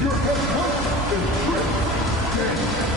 Your head coach is Chris James.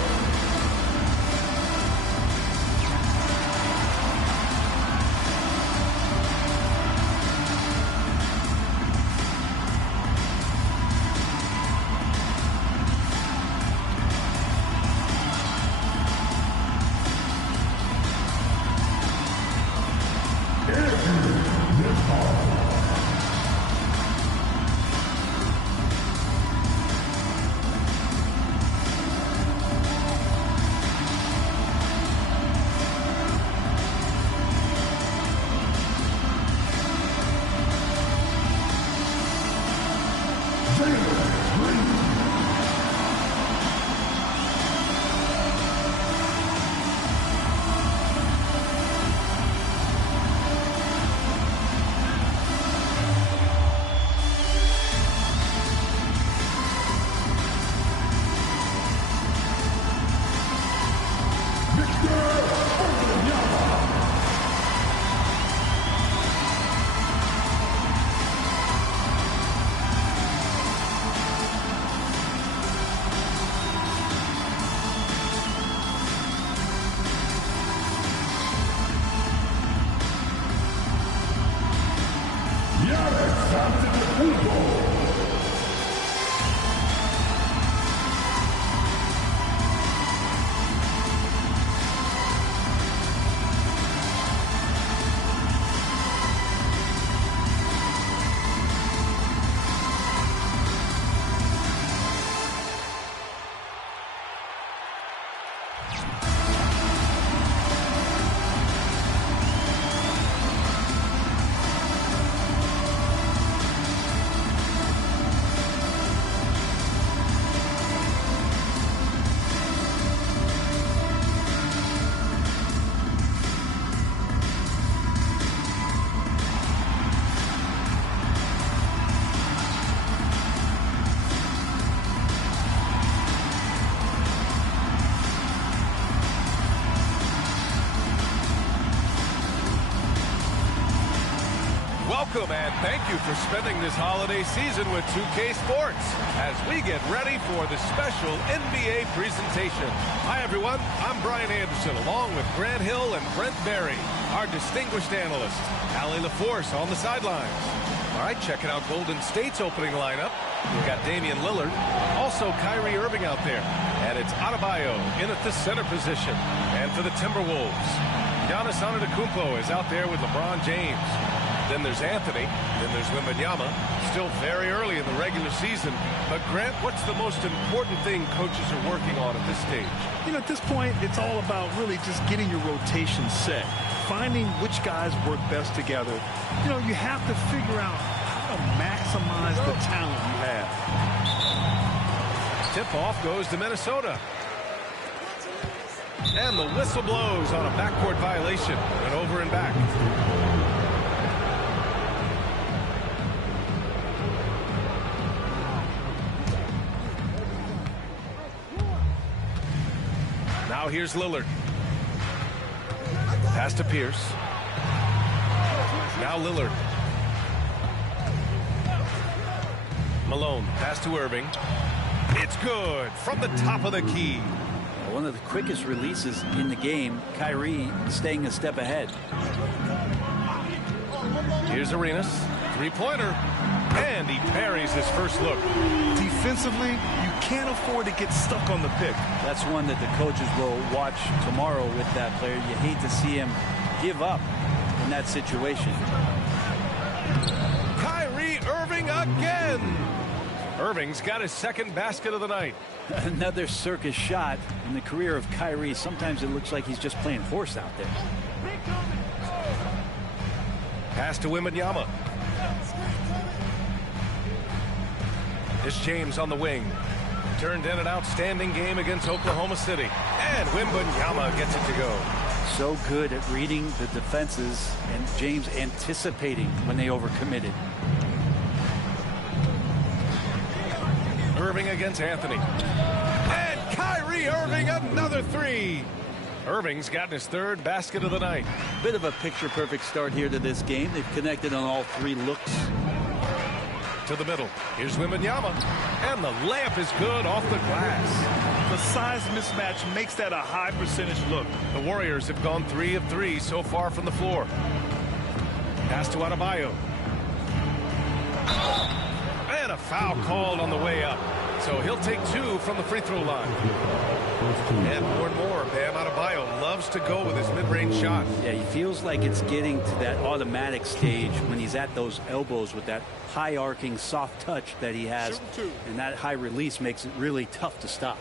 Welcome and thank you for spending this holiday season with 2K Sports as we get ready for the special NBA presentation. Hi everyone, I'm Brian Anderson along with Grant Hill and Brent Berry, our distinguished analysts. Allie LaForce on the sidelines. All right, checking out Golden State's opening lineup. We've got Damian Lillard, also Kyrie Irving out there, and it's Adebayo in at the center position. And for the Timberwolves, Giannis Antetokounmpo is out there with LeBron James. Then there's Anthony, then there's Wembanyama. Still very early in the regular season. But Grant, what's the most important thing coaches are working on at this stage? You know, at this point, it's all about really just getting your rotation set. Finding which guys work best together. You know, you have to figure out how to maximize the talent you have. Tip-off goes to Minnesota. And the whistle blows on a backcourt violation. Went over and back. Now here's Lillard. Pass to Pierce. Now Lillard. Malone. Pass to Irving. It's good from the top of the key. One of the quickest releases in the game. Kyrie staying a step ahead. Here's Arenas. Three-pointer. And he parries his first look. Defensively, you can't afford to get stuck on the pick. That's one that the coaches will watch tomorrow with that player. You hate to see him give up in that situation. Kyrie Irving again. Irving's got his second basket of the night. Another circus shot in the career of Kyrie. Sometimes it looks like he's just playing horse out there. Pass to Wembanyama. It's James on the wing. Turned in an outstanding game against Oklahoma City. And Wembanyama gets it to go. So good at reading the defenses, and James anticipating when they overcommitted. Irving against Anthony. And Kyrie Irving, another three. Irving's gotten his third basket of the night. Bit of a picture-perfect start here to this game. They've connected on all three looks. To the middle. Here's Wembanyama. And the layup is good off the glass. The size mismatch makes that a high percentage look. The Warriors have gone 3 of 3 so far from the floor. Pass to Adebayo. And a foul called on the way up. So he'll take 2 from the free throw line. And more, Bam Adebayo loves to go with his mid-range shot. Yeah, he feels like it's getting to that automatic stage when he's at those elbows with that high arcing soft touch that he has. And that high release makes it really tough to stop.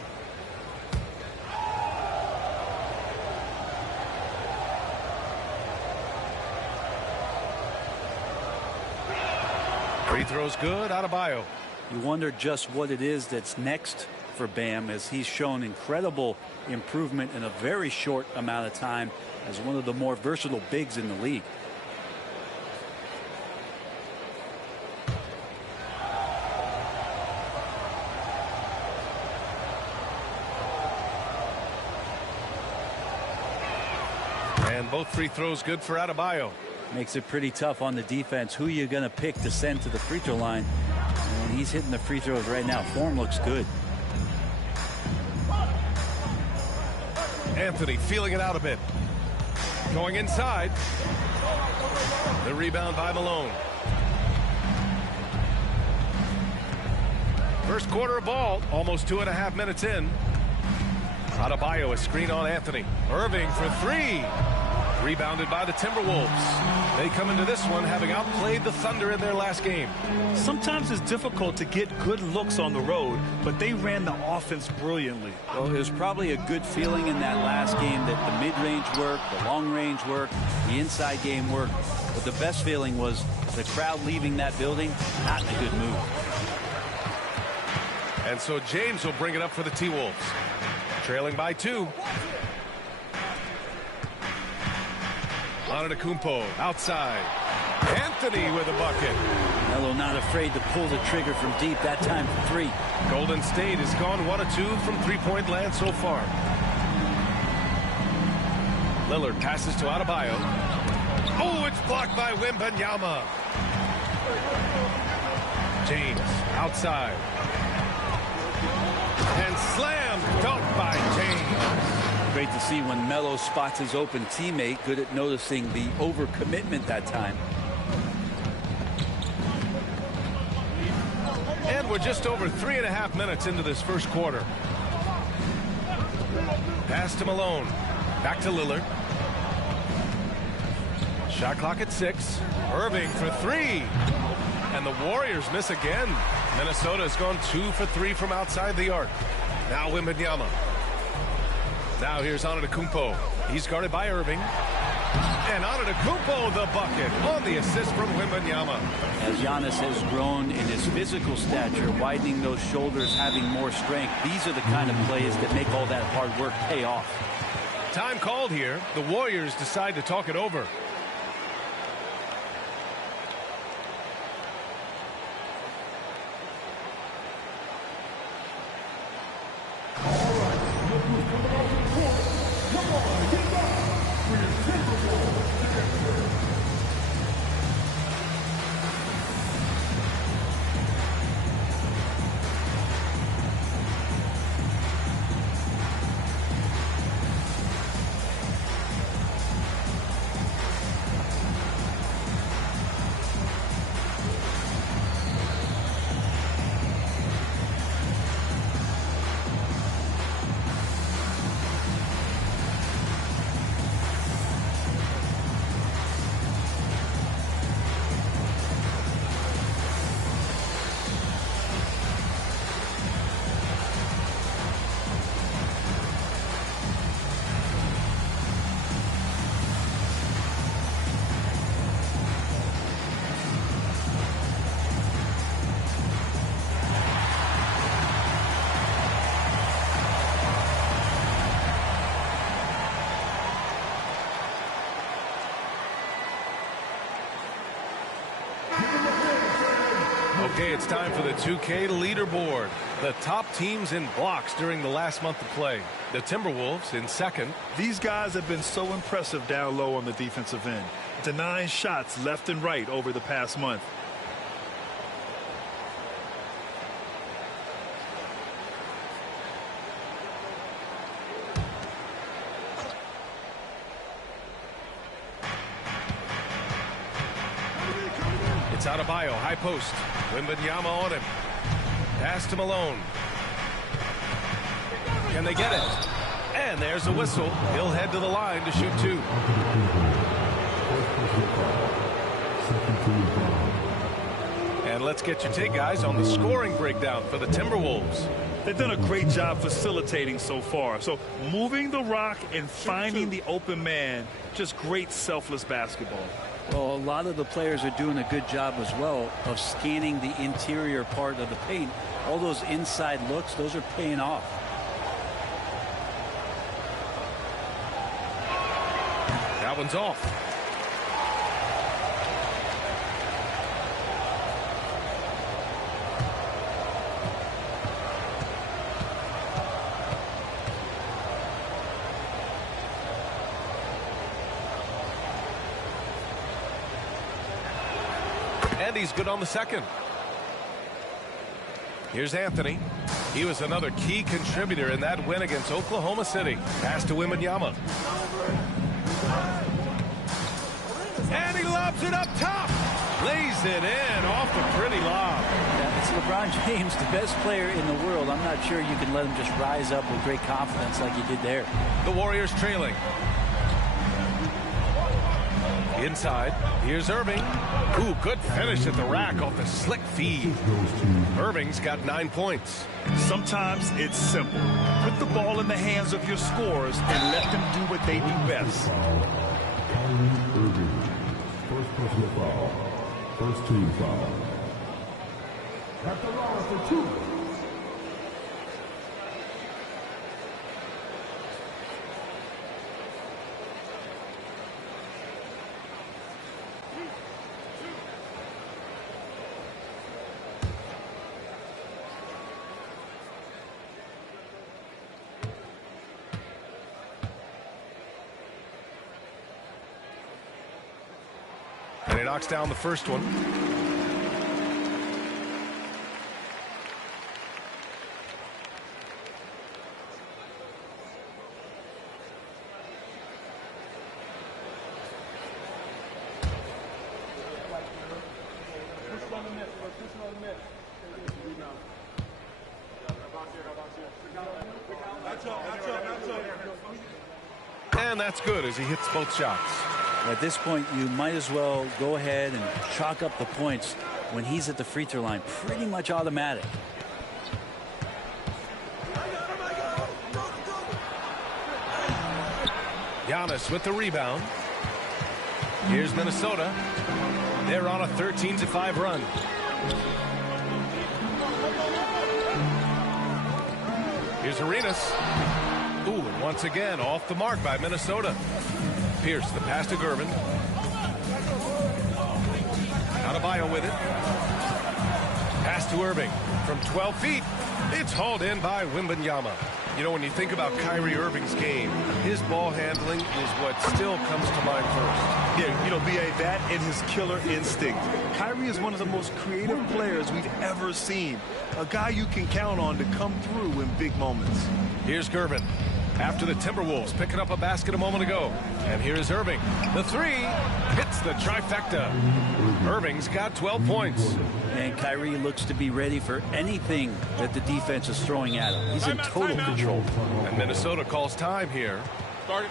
Free throw's good, Adebayo. You wonder just what it is that's next for Bam, as he's shown incredible improvement in a very short amount of time as one of the more versatile bigs in the league. And both free throws good for Adebayo. Makes it pretty tough on the defense. Who are you going to pick to send to the free throw line? And he's hitting the free throws right now. Form looks good. Anthony feeling it out a bit. Going inside. The rebound by Malone. First quarter of ball, almost 2.5 minutes in. Adebayo, a screen on Anthony. Irving for 3. Rebounded by the Timberwolves. They come into this one having outplayed the Thunder in their last game. Sometimes it's difficult to get good looks on the road, but they ran the offense brilliantly. Well, it was probably a good feeling in that last game that the mid-range worked, the long-range worked, the inside game worked. But the best feeling was the crowd leaving that building, not in a good mood. And so James will bring it up for the T-Wolves. Trailing by 2. Antetokounmpo outside. Anthony with a bucket. Melo not afraid to pull the trigger from deep, that time for 3. Golden State has gone 1 of 2 from three-point land so far. Lillard passes to Adebayo. Oh, it's blocked by Wembanyama. James outside. And slammed, dunked by James. Great to see when Melo spots his open teammate, good at noticing the overcommitment that time. And we're just over 3.5 minutes into this first quarter. Pass to Malone. Back to Lillard. Shot clock at 6. Irving for 3. And the Warriors miss again. Minnesota has gone 2 for 3 from outside the arc. Now Wembanyama. Now here's Antetokounmpo. He's guarded by Irving. And Antetokounmpo the bucket on the assist from Wembanyama. As Giannis has grown in his physical stature, widening those shoulders, having more strength, these are the kind of plays that make all that hard work pay off. Time called here. The Warriors decide to talk it over. Okay, it's time for the 2K leaderboard. The top teams in blocks during the last month of play. The Timberwolves in second. These guys have been so impressive down low on the defensive end, denying shots left and right over the past month. It's Adebayo, high post. Wembanyama on him. Pass to Malone. Can they get it? And there's a whistle. He'll head to the line to shoot 2. And let's get your take, guys, on the scoring breakdown for the Timberwolves. They've done a great job facilitating so far. So moving the rock and finding the open man, just great selfless basketball. Well, a lot of the players are doing a good job as well of scanning the interior part of the paint. All those inside looks, those are paying off. That one's off. And he's good on the second. Here's Anthony. He was another key contributor in that win against Oklahoma City. Pass to Wembanyama. And he lobs it up top. Lays it in off the pretty lob. Yeah, it's LeBron James, the best player in the world. I'm not sure you can let him just rise up with great confidence like he did there. The Warriors trailing. Inside, here's Irving. Ooh, good finish at the rack off the slick feed. Irving's got 9 points. Sometimes it's simple. Put the ball in the hands of your scorers and let them do what they do best. Irving. First personal foul. First team foul. At the line for 2. And he knocks down the first one. And that's good as he hits both shots. At this point, you might as well go ahead and chalk up the points when he's at the free throw line. Pretty much automatic. Giannis with the rebound. Here's Minnesota. They're on a 13-5 run. Here's Arenas. Ooh, and once again off the mark by Minnesota. Pierce, the pass to Gervin. Adebayo with it. Pass to Irving from 12 feet. It's hauled in by Wembanyama. You know, when you think about Kyrie Irving's game, his ball handling is what still comes to mind first. Yeah, you know, B.A., that and his killer instinct. Kyrie is one of the most creative players we've ever seen. A guy you can count on to come through in big moments. Here's Gervin. After the Timberwolves picking up a basket a moment ago. And here's Irving. The three hits the trifecta. Irving's got 12 points. And Kyrie looks to be ready for anything that the defense is throwing at him. He's in total control. And Minnesota calls time here. Start it.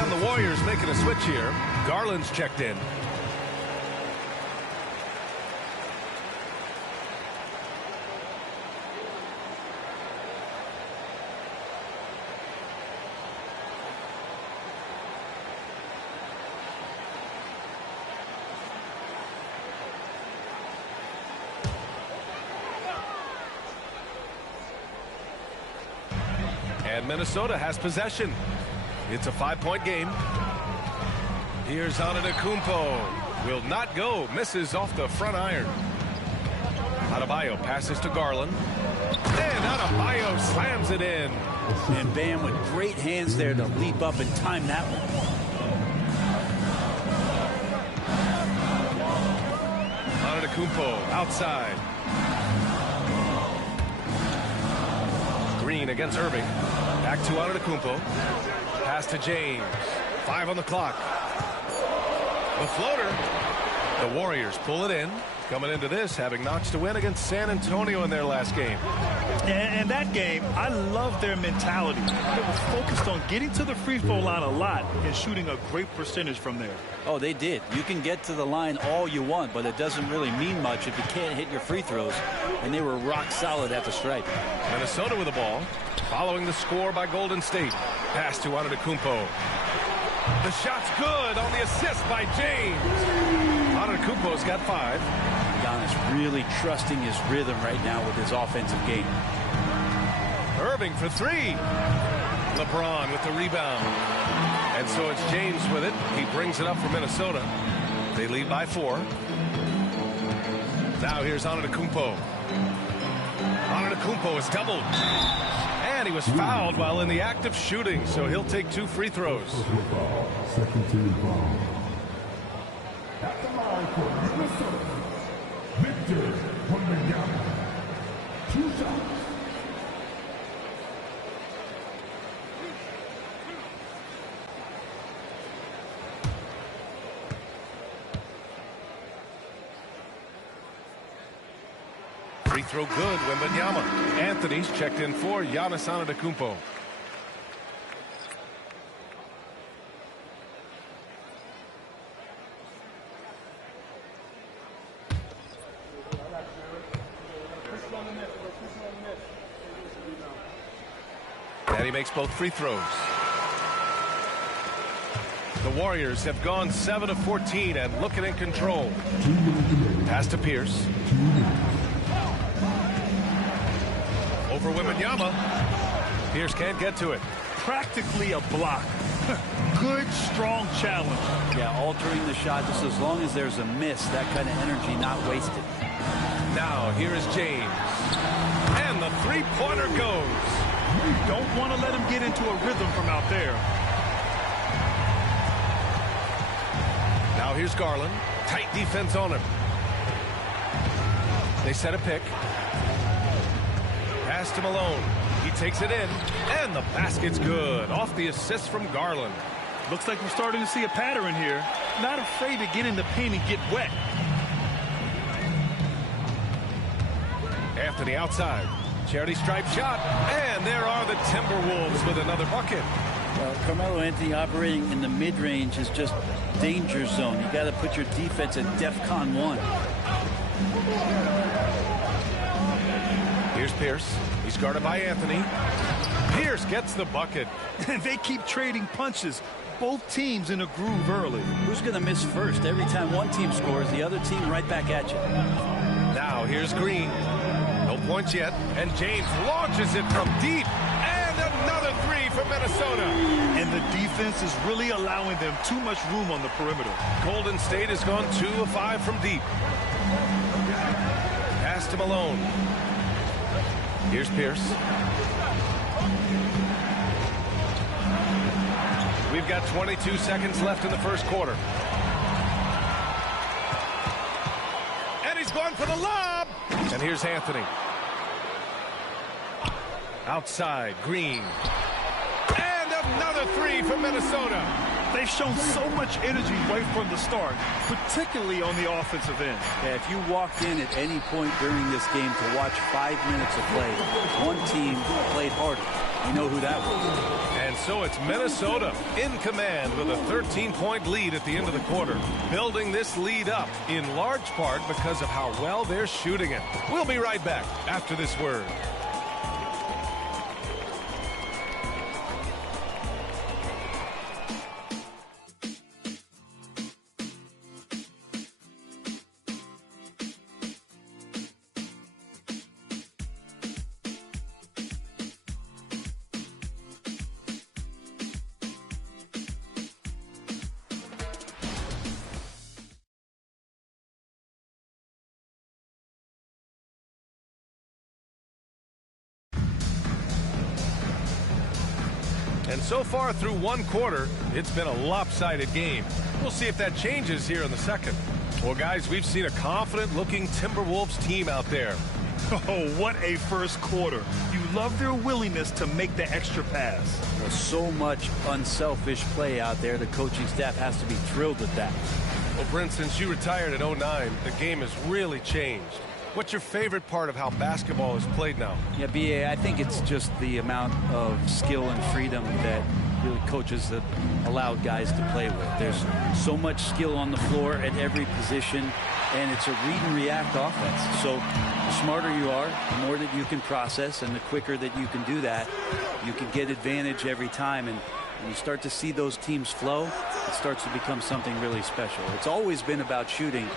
And the Warriors making a switch here. Garland's checked in. And Minnesota has possession. It's a 5-point game. Here's Antetokounmpo. Will not go. Misses off the front iron. Adebayo passes to Garland. And Adebayo slams it in. And Bam with great hands there to leap up and time that one. Antetokounmpo outside. Green against Irving. Back to Antetokounmpo. Pass to James. 5 on the clock. The floater. The Warriors pull it in. Coming into this, having notched a win against San Antonio in their last game. And that game, I love their mentality. They were focused on getting to the free throw line a lot and shooting a great percentage from there. Oh, they did. You can get to the line all you want, but it doesn't really mean much if you can't hit your free throws. And they were rock solid at the stripe. Minnesota with the ball, following the score by Golden State. Pass to Antetokounmpo. The shot's good on the assist by James. Antetokounmpo's got 5. Giannis really trusting his rhythm right now with his offensive game. Irving for 3. LeBron with the rebound. And so it's James with it. He brings it up for Minnesota. They lead by 4. Now here's Antetokounmpo. Antetokounmpo is doubled. And he was fouled while in the act of shooting, so he'll take 2 free throws. Second team foul. At the line for Minnesota, Victor Wembanyama. 2 shots. Free throw good, Wembanyama. Anthony's checked in for Giannis Antetokounmpo. And he makes both free throws. The Warriors have gone 7 of 14 and looking in control. Pass to Pierce. Over Wembanyama. Pierce can't get to it. Practically a block. Good, strong challenge. Yeah, altering the shot just as long as there's a miss. That kind of energy not wasted. Now here is James. And the 3-pointer goes. You don't want to let him get into a rhythm from out there. Now here's Garland. Tight defense on him. They set a pick. Pass to Malone. He takes it in. And the basket's good. Off the assist from Garland. Looks like we're starting to see a pattern here. Not afraid to get in the paint and get wet. Anthony outside. Charity stripe shot. And there are the Timberwolves with another bucket. Carmelo Anthony operating in the mid-range is just danger zone. You got to put your defense at DEFCON 1. Here's Pierce. He's guarded by Anthony. Pierce gets the bucket. They keep trading punches. Both teams in a groove early. Who's going to miss first? Every time one team scores, the other team right back at you. Now here's Green. No points yet. And James launches it from deep. And another 3 for Minnesota. And the defense is really allowing them too much room on the perimeter. Golden State has gone 2 of 5 from deep. Pass to Malone. Here's Pierce. We've got 22 seconds left in the first quarter. And he's going for the lob. And here's Anthony. Outside, Green. And another 3 for Minnesota. They've shown so much energy right from the start, particularly on the offensive end. Yeah, if you walked in at any point during this game to watch 5 minutes of play, one team played harder. You know who that was. And so it's Minnesota in command with a 13-point lead at the end of the quarter, building this lead up in large part because of how well they're shooting it. We'll be right back after this word. And so far through one quarter, it's been a lopsided game. We'll see if that changes here in the second. Well, guys, we've seen a confident-looking Timberwolves team out there. Oh, what a first quarter. You love their willingness to make the extra pass. There's so much unselfish play out there. The coaching staff has to be thrilled with that. Well, Brent, since you retired at 09, the game has really changed. What's your favorite part of how basketball is played now? Yeah, B.A., I think it's just the amount of skill and freedom that really coaches have allowed guys to play with. There's so much skill on the floor at every position, and it's a read and react offense. So the smarter you are, the more that you can process, and the quicker that you can do that, you can get advantage every time. And when you start to see those teams flow, it starts to become something really special. It's always been about shooting.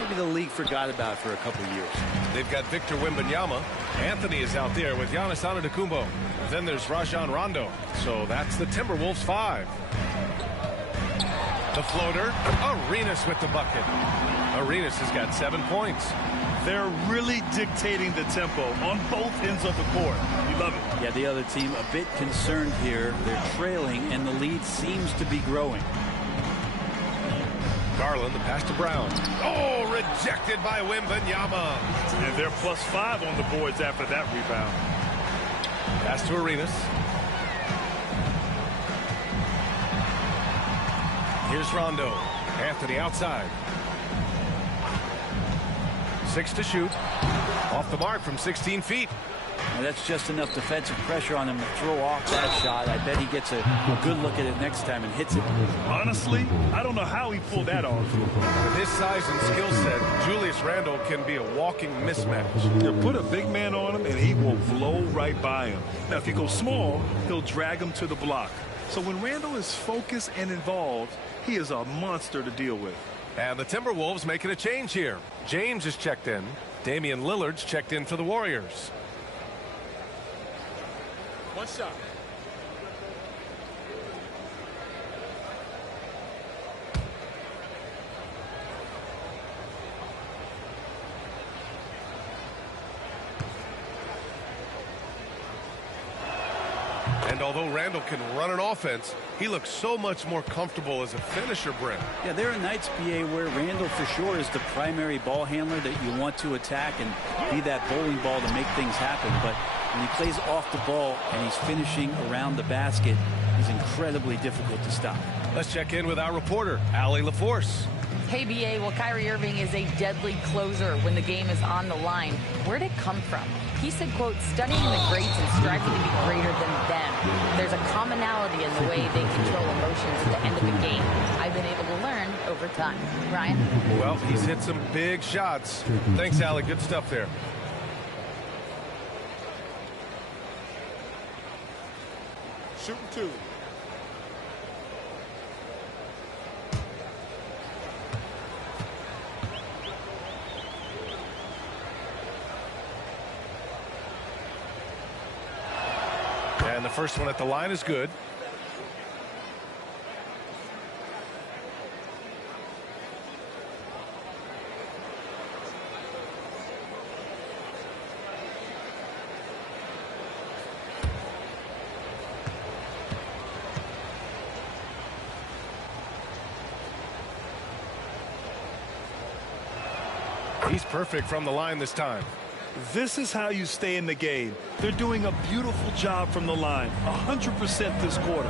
Maybe the league forgot about it for a couple of years. They've got Victor Wembanyama. Anthony is out there with Giannis Antetokounmpo. Then there's Rajon Rondo. So that's the Timberwolves 5. The floater. Arenas with the bucket. Arenas has got 7 points. They're really dictating the tempo on both ends of the court. You love it. Yeah, the other team a bit concerned here. They're trailing, and the lead seems to be growing. Garland, the pass to Brown. Oh, rejected by Wembanyama. And they're +5 on the boards after that rebound. Pass to Arenas. Here's Rondo. Anthony outside. 6 to shoot. Off the mark from 16 feet. And that's just enough defensive pressure on him to throw off that shot. I bet he gets a good look at it next time and hits it. Honestly, I don't know how he pulled that off. With his size and skill set, Julius Randle can be a walking mismatch. You put a big man on him, and he will blow right by him. Now, if you go small, he'll drag him to the block. So when Randle is focused and involved, he is a monster to deal with. And the Timberwolves making a change here. James is checked in. Damian Lillard's checked in for the Warriors. One shot. And although Randle can run an offense, he looks so much more comfortable as a finisher, Brent. Yeah, there are nights, B.A., where Randle for sure is the primary ball handler that you want to attack and be that bowling ball to make things happen. But when he plays off the ball and he's finishing around the basket, he's incredibly difficult to stop. Let's check in with our reporter, Allie LaForce. Hey, B.A., well, Kyrie Irving is a deadly closer when the game is on the line. Where'd it come from? He said, quote, studying the greats and striving to be greater than them. There's a commonality in the way they control emotions at the end of the game. I've been able to learn over time. Ryan? Well, he's hit some big shots. Thanks, Allie. Good stuff there. Shooting 2. And the first one at the line is good. He's perfect from the line this time. This is how you stay in the game. They're doing a beautiful job from the line. 100% this quarter.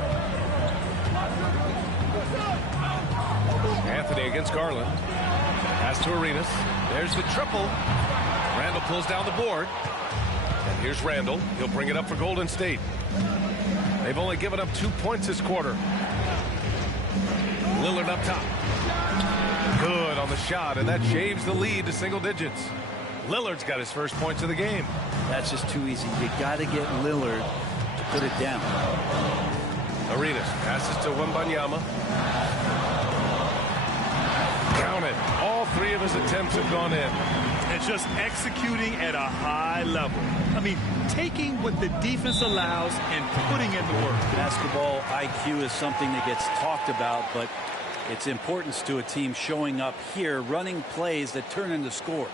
play against Garland. Pass to Arenas. There's the triple. Randall pulls down the board. And here's Randall. He'll bring it up for Golden State. They've only given up 2 points this quarter. Lillard up top. Good on the shot, and that shaves the lead to single digits. Lillard's got his first points of the game. That's just too easy. You got to get Lillard to put it down. Arenas passes to Wembanyama. Count it. All 3 of his attempts have gone in. And just executing at a high level. I mean, taking what the defense allows and putting in the work. Basketball IQ is something that gets talked about, but its importance to a team showing up here, running plays that turn into scores.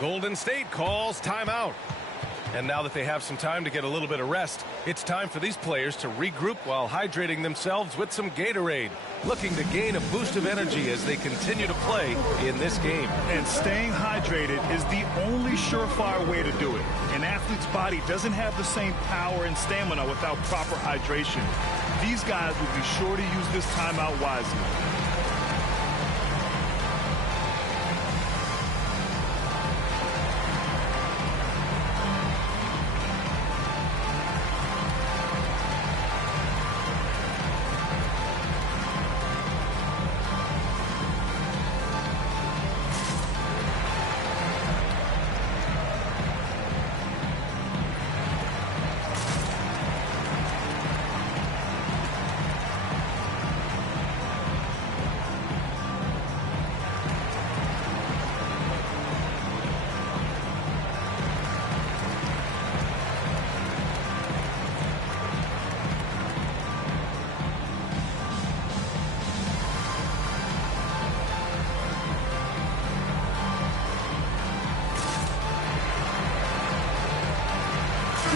Golden State calls timeout. And now that they have some time to get a little bit of rest, it's time for these players to regroup while hydrating themselves with some Gatorade, looking to gain a boost of energy as they continue to play in this game. And staying hydrated is the only surefire way to do it. An athlete's body doesn't have the same power and stamina without proper hydration. These guys will be sure to use this timeout wisely.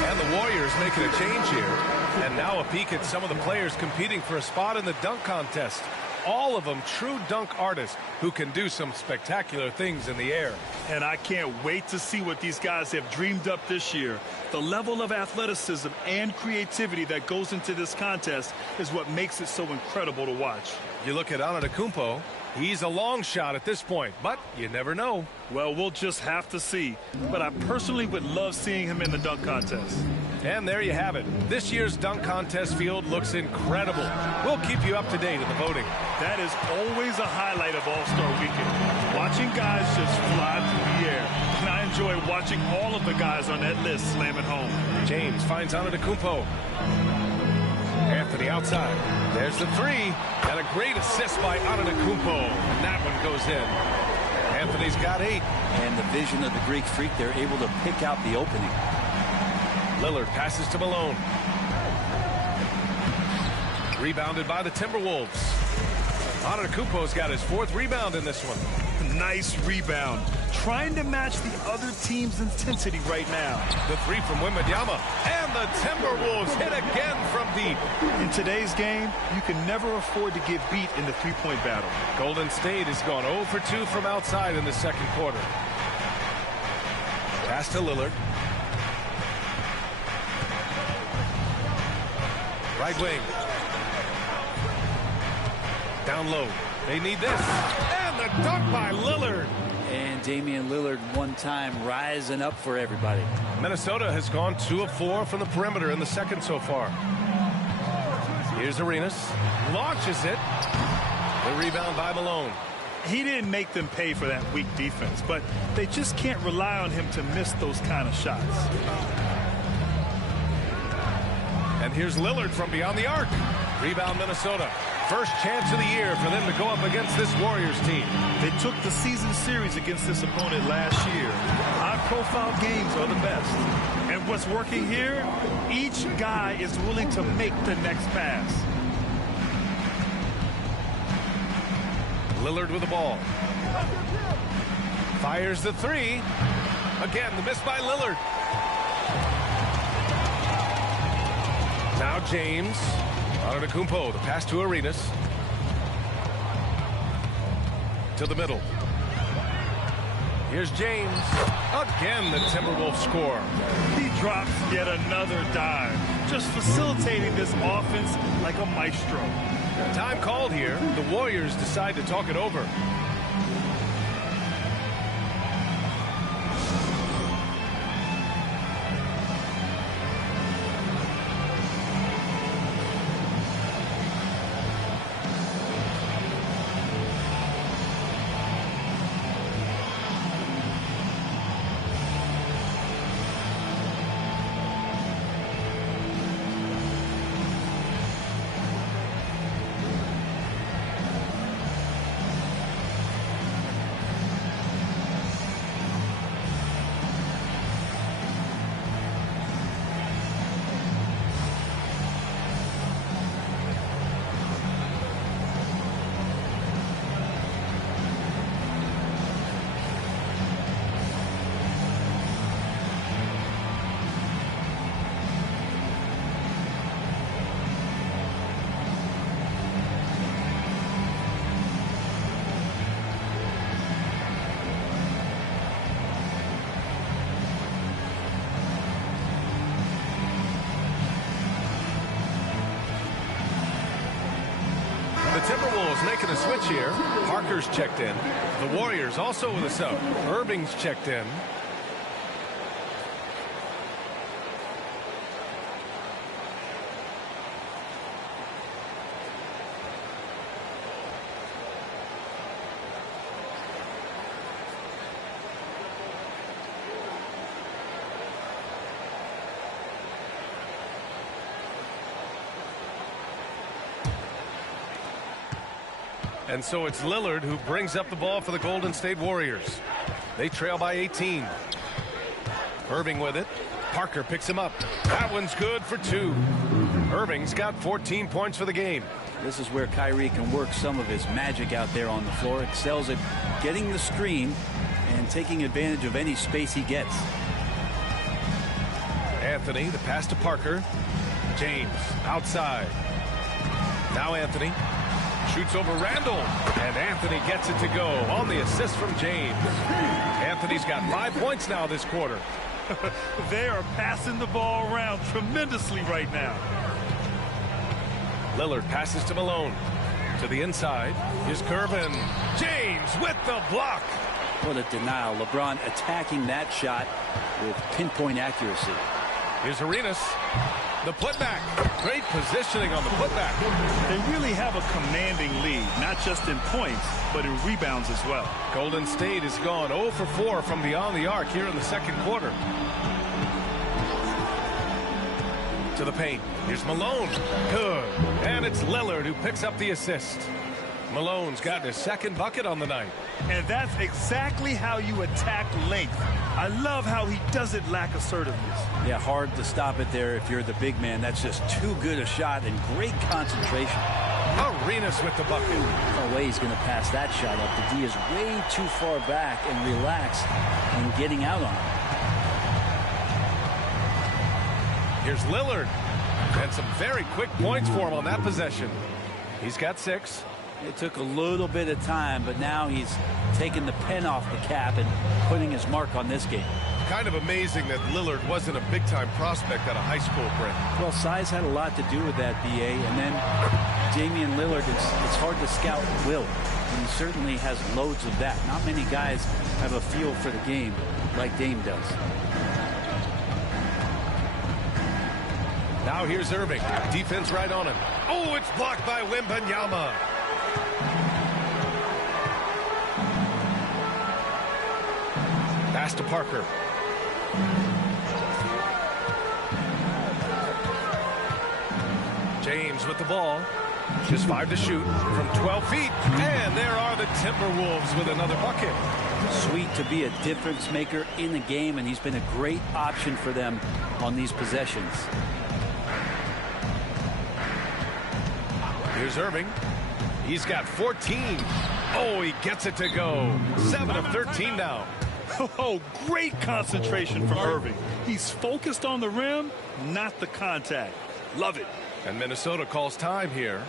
And the Warriors making a change here. And now a peek at some of the players competing for a spot in the dunk contest. All of them true dunk artists who can do some spectacular things in the air. And I can't wait to see what these guys have dreamed up this year. The level of athleticism and creativity that goes into this contest is what makes it so incredible to watch. You look at Antetokounmpo, he's a long shot at this point, but you never know. Well, we'll just have to see. But I personally would love seeing him in the dunk contest. And there you have it. This year's dunk contest field looks incredible. We'll keep you up to date in the voting. That is always a highlight of All-Star Weekend. Watching guys just fly through the air. And I enjoy watching all of the guys on that list slam it home. James finds Antetokounmpo. Anthony outside. There's the three. And a great assist by Antetokounmpo. And that one goes in. Anthony's got 8. And the vision of the Greek Freak, they're able to pick out the opening. Lillard passes to Malone. Rebounded by the Timberwolves. Antetokounmpo's got his 4th rebound in this one. Nice rebound. Trying to match the other team's intensity right now. The 3 from Wembanyama. And the Timberwolves hit again from deep. In today's game, you can never afford to get beat in the three-point battle. Golden State has gone 0 for 2 from outside in the second quarter. Pass to Lillard. Right wing. Down low. They need this. And the dunk by Lillard. And Damian Lillard one time rising up for everybody. Minnesota has gone 2 of 4 from the perimeter in the second so far. Here's Arenas. Launches it. The rebound by Malone. He didn't make them pay for that weak defense, but they just can't rely on him to miss those kind of shots. And here's Lillard from beyond the arc. Rebound Minnesota. First chance of the year for them to go up against this Warriors team. They took the season series against this opponent last year. High-profile games are the best. And what's working here, each guy is willing to make the next pass. Lillard with the ball. Fires the 3. Again, the miss by Lillard. Now James. Antetokounmpo, the pass to Arenas. To the middle. Here's James. Again, the Timberwolves score. He drops yet another dime, just facilitating this offense like a maestro. Time called here. The Warriors decide to talk it over. The Timberwolves making a switch here. Parker's checked in. The Warriors also with a sub. Irving's checked in. And so it's Lillard who brings up the ball for the Golden State Warriors. They trail by 18. Irving with it. Parker picks him up. That one's good for 2. Irving's got 14 points for the game. This is where Kyrie can work some of his magic out there on the floor. Excels at getting the screen and taking advantage of any space he gets. Anthony, the pass to Parker. James outside. Now Anthony. Shoots over Randall, and Anthony gets it to go on the assist from James. Anthony's got 5 points now this quarter. They are passing the ball around tremendously right now. Lillard passes to Malone. To the inside is Kervin. James with the block. What a denial. LeBron attacking that shot with pinpoint accuracy. Here's Arenas. The putback. Great positioning on the putback. They really have a commanding lead, not just in points, but in rebounds as well. Golden State has gone 0 for 4 from beyond the arc here in the second quarter. To the paint. Here's Malone. Good. And it's Lillard who picks up the assist. Malone's got his second bucket on the night. And that's exactly how you attack length. I love how he doesn't lack assertiveness. Yeah, hard to stop it there if you're the big man. That's just too good a shot and great concentration. Arenas with the bucket. No way he's going to pass that shot up. The D is way too far back and relaxed and getting out on it. Here's Lillard. And some very quick points for him on that possession. He's got 6. It took a little bit of time, but now he's taking the pen off the cap and putting his mark on this game. Kind of amazing that Lillard wasn't a big-time prospect out of high school, Brent. Well, size had a lot to do with that, B.A. And then Damian Lillard, it's hard to scout will. And he certainly has loads of that. Not many guys have a feel for the game like Dame does. Now here's Irving. Defense right on him. Oh, it's blocked by Wembanyama. Pass to Parker. James with the ball. Just 5 to shoot from 12 feet. And there are the Timberwolves with another bucket. Sweet to be a difference maker in the game, and he's been a great option for them on these possessions. Here's Irving. He's got 14. Oh, he gets it to go. 7 of 13 now. Oh, great concentration from Irving. He's focused on the rim, not the contact. Love it. And Minnesota calls time here.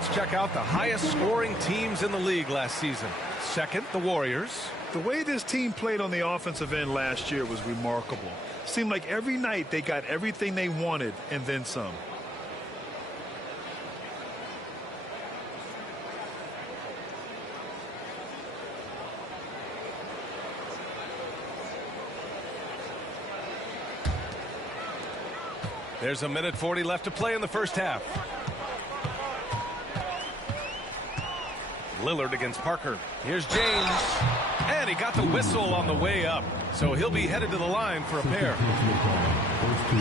let's check out the highest scoring teams in the league last season. Second, the Warriors. The way this team played on the offensive end last year was remarkable. Seemed like every night they got everything they wanted and then some. There's 1:40 left to play in the first half. Lillard against Parker. Here's James. And he got the whistle on the way up. So he'll be headed to the line for a pair.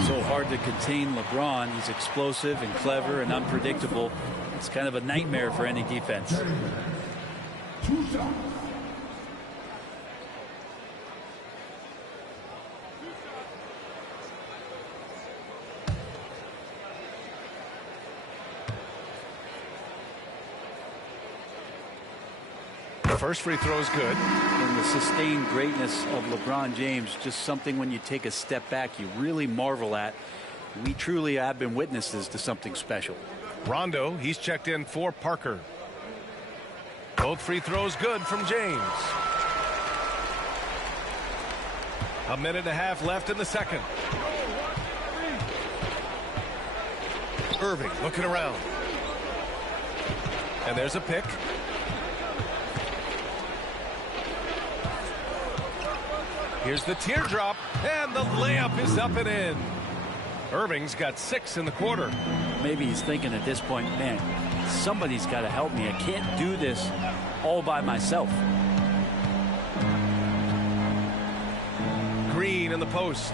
So hard to contain LeBron. He's explosive and clever and unpredictable. It's kind of a nightmare for any defense. 2 shots. First free throw is good. And the sustained greatness of LeBron James, just something when you take a step back you really marvel at. We truly have been witnesses to something special. Rondo, he's checked in for Parker. Both free throws good from James. 1.5 minutes left in the second. Irving looking around. And there's a pick. Here's the teardrop, and the layup is up and in. Irving's got 6 in the quarter. Maybe he's thinking at this point, man, somebody's got to help me. I can't do this all by myself. Green in the post.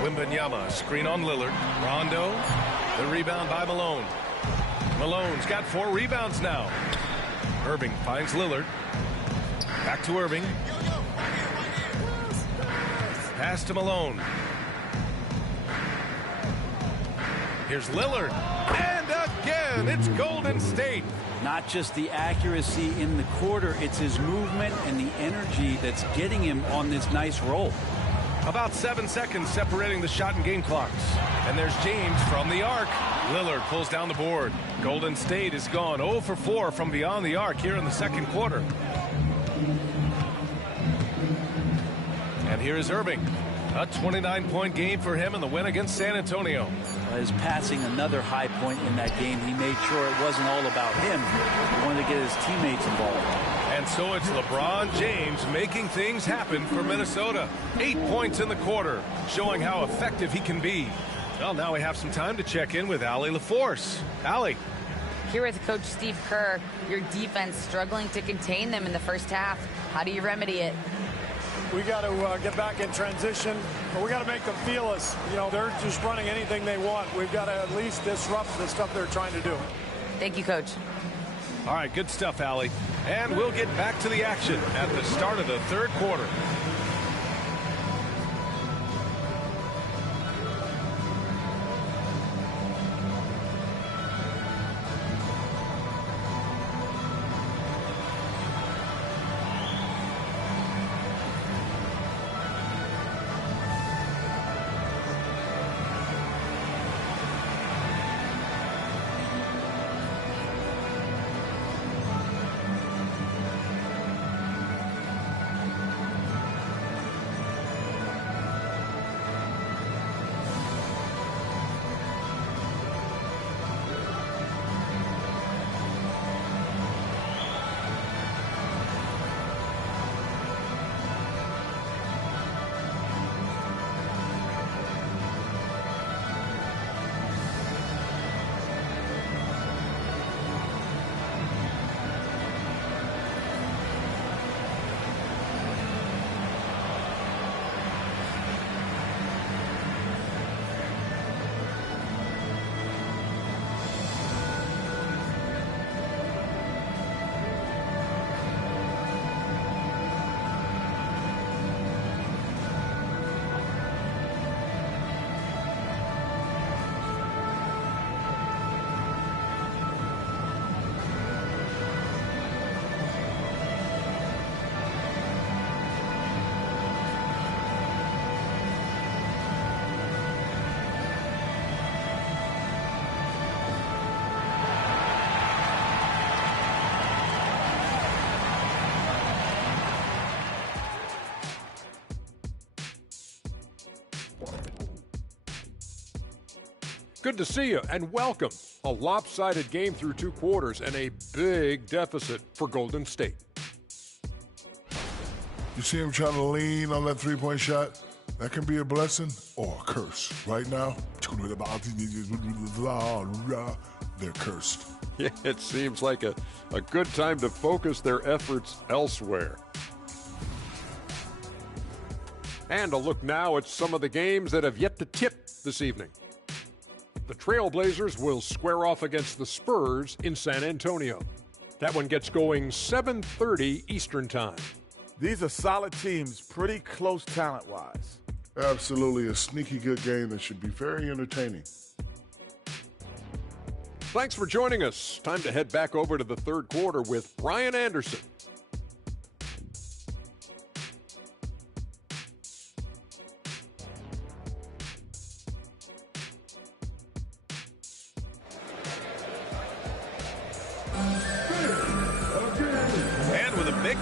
Wembanyama, screen on Lillard. Rondo, the rebound by Malone. Malone's got 4 rebounds now. Irving finds Lillard. Back to Irving. Pass to Malone. Here's Lillard. And again, it's Golden State. Not just the accuracy in the quarter, it's his movement and the energy that's getting him on this nice roll. About 7 seconds separating the shot and game clocks. And there's James from the arc. Lillard pulls down the board. Golden State is gone 0 for 4 from beyond the arc here in the second quarter. And here is Irving. A 29-point game for him in the win against San Antonio. His passing, another high point in that game. He made sure it wasn't all about him. He wanted to get his teammates involved. And so it's LeBron James making things happen for Minnesota. 8 points in the quarter, showing how effective he can be. Well, now we have some time to check in with Allie LaForce. Allie. Here with Coach Steve Kerr, your defense struggling to contain them in the first half. How do you remedy it? We got to get back in transition, but we got to make them feel us. You know, they're just running anything they want. We've got to at least disrupt the stuff they're trying to do. Thank you, Coach. All right, good stuff, Allie. And we'll get back to the action at the start of the third quarter. Good to see you, and welcome. A lopsided game through 2 quarters and a big deficit for Golden State. You see him trying to lean on that three-point shot? That can be a blessing or a curse. Right now, they're cursed. It seems like a good time to focus their efforts elsewhere. And a look now at some of the games that have yet to tip this evening. The Trailblazers will square off against the Spurs in San Antonio. That one gets going 7:30 Eastern Time. These are solid teams, pretty close talent-wise. Absolutely a sneaky good game that should be very entertaining. Thanks for joining us. Time to head back over to the third quarter with Brian Anderson.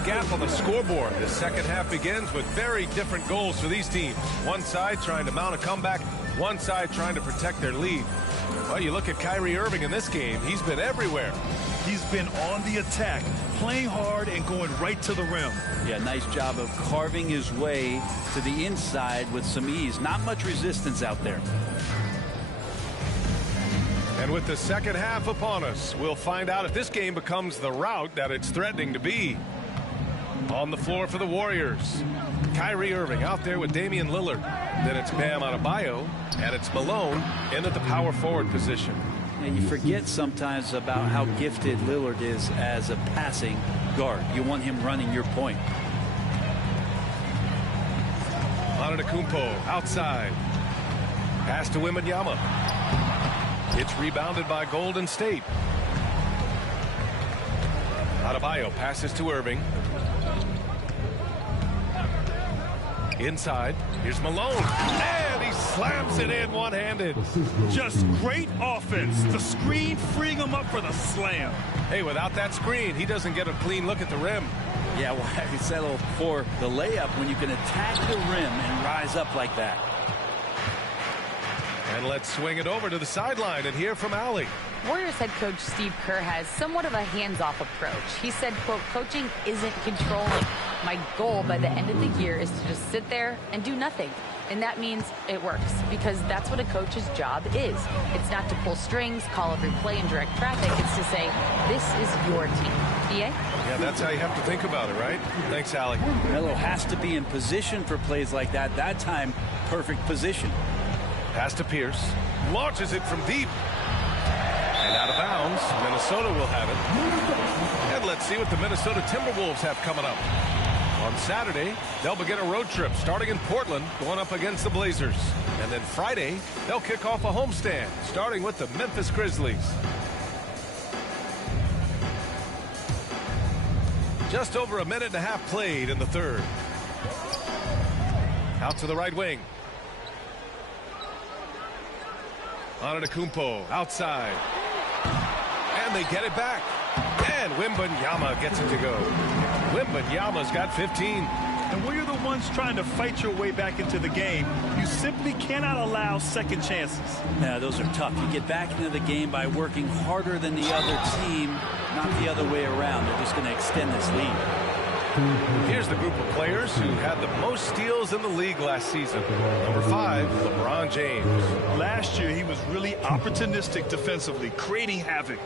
Gap on the scoreboard. The second half begins with very different goals for these teams. One side trying to mount a comeback, one side trying to protect their lead. Well, you look at Kyrie Irving in this game, he's been everywhere. He's been on the attack, playing hard and going right to the rim. Yeah, nice job of carving his way to the inside with some ease. Not much resistance out there. And with the second half upon us, we'll find out if this game becomes the rout that it's threatening to be. On the floor for the Warriors, Kyrie Irving out there with Damian Lillard. Then it's Bam Adebayo, and it's Malone in at the power forward position. And you forget sometimes about how gifted Lillard is as a passing guard. You want him running your point. Antetokounmpo outside. Pass to Wembanyama. It's rebounded by Golden State. Adebayo passes to Irving. Inside, here's Malone, and he slams it in one-handed. Just great offense. The screen freeing him up for the slam. Hey, without that screen, he doesn't get a clean look at the rim. Yeah, why settle for the layup when you can attack the rim and rise up like that? And let's swing it over to the sideline and hear from Allie. Warriors head coach Steve Kerr has somewhat of a hands-off approach. He said, quote, coaching isn't controlling. My goal by the end of the year is to just sit there and do nothing. And that means it works, because that's what a coach's job is. It's not to pull strings, call every play, and direct traffic. It's to say, this is your team. BA? Yeah, that's how you have to think about it, right? Thanks, Allie. Melo has to be in position for plays like that. That time, perfect position. Pass to Pierce. Launches it from deep. And out of bounds. Minnesota will have it. And let's see what the Minnesota Timberwolves have coming up. On Saturday, they'll begin a road trip starting in Portland, going up against the Blazers. And then Friday, they'll kick off a homestand, starting with the Memphis Grizzlies. Just over a minute and a half played in the third. Out to the right wing. Antetokounmpo outside. And they get it back. And Wembanyama gets it to go. Wembanyama's got 15. And when you're the ones trying to fight your way back into the game, you simply cannot allow second chances. Yeah, those are tough. You get back into the game by working harder than the other team, not the other way around. They're just going to extend this lead. Here's the group of players who had the most steals in the league last season. Number 5, LeBron James. Last year, he was really opportunistic defensively, creating havoc.